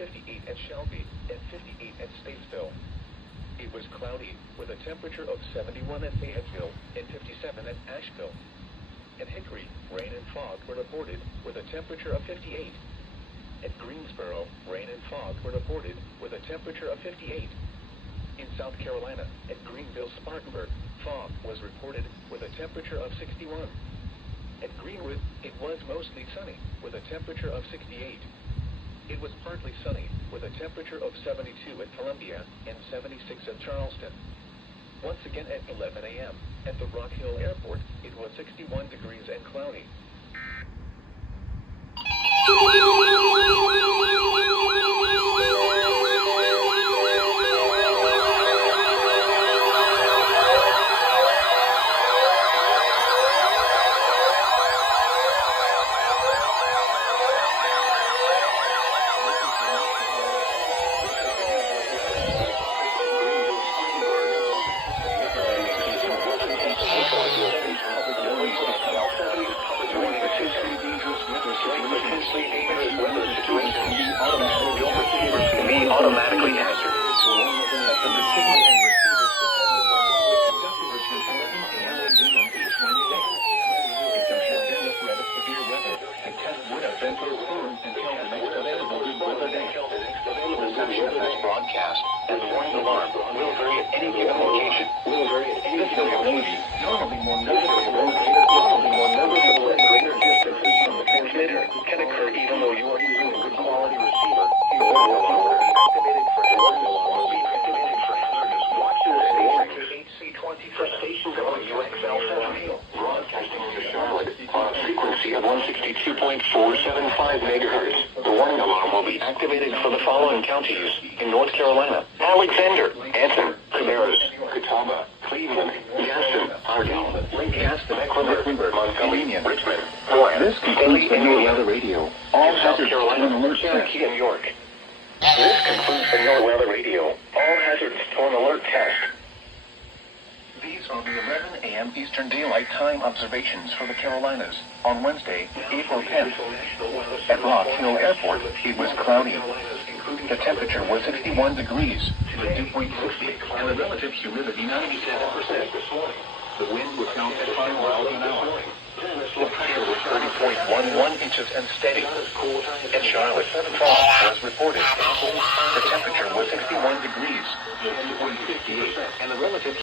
58 at Shelby, and 58 at Statesville. It was cloudy, with a temperature of 71 at Fayetteville, and 57 at Asheville. At Hickory, rain and fog were reported, with a temperature of 58. At Greensboro, rain and fog were reported, with a temperature of 58. In South Carolina, at Greenville-Spartanburg, fog was reported, with a temperature of 61. At Greenwood, it was mostly sunny, with a temperature of 68. It was partly sunny, with a temperature of 72 at Columbia, and 76 at Charleston. Once again at 11 a.m., at the Rock Hill Airport, it was 61 degrees and cloudy. Automatically hazard. The signal and receiver conductors control AM and on each Wednesday. If there had been a threat of severe weather, the test would have been postponed until the next available good weather day. The reception of this broadcast and the warning alarm will vary at any given location. This variability, normally more noticeable at greater distances from the transmitter, can occur even though you are using a good quality receiver. The warning alarm will be activated for hazardous. Watch this station, HC20 for station WXL 7, broadcasting to Charlotte on a frequency of 162.475 megahertz. The warning alarm will be activated for the following counties in North Carolina: Alexander, Anson, Cabarrus, Catawba, Cleveland, Gaston, Argyle, Lancaster, Mecklenburg, Montgomery, Richmond, Warren. This concludes the New Weather Radio. All hazards on alert. Cherokee and York. This concludes the New Weather Radio. All hazards on alert test. These are the 11 a.m. Eastern Daylight Time observations for the Carolinas on Wednesday, April 10th. At Rock Hill Airport, it was cloudy. The temperature was 61 degrees, with dew point 60, and the relative humidity 97%. The wind was held at 5 miles an hour. The pressure was 30.11 inches and steady. At Charlotte, fog was reported. The temperature was 61 degrees, with dew point 58, and the relative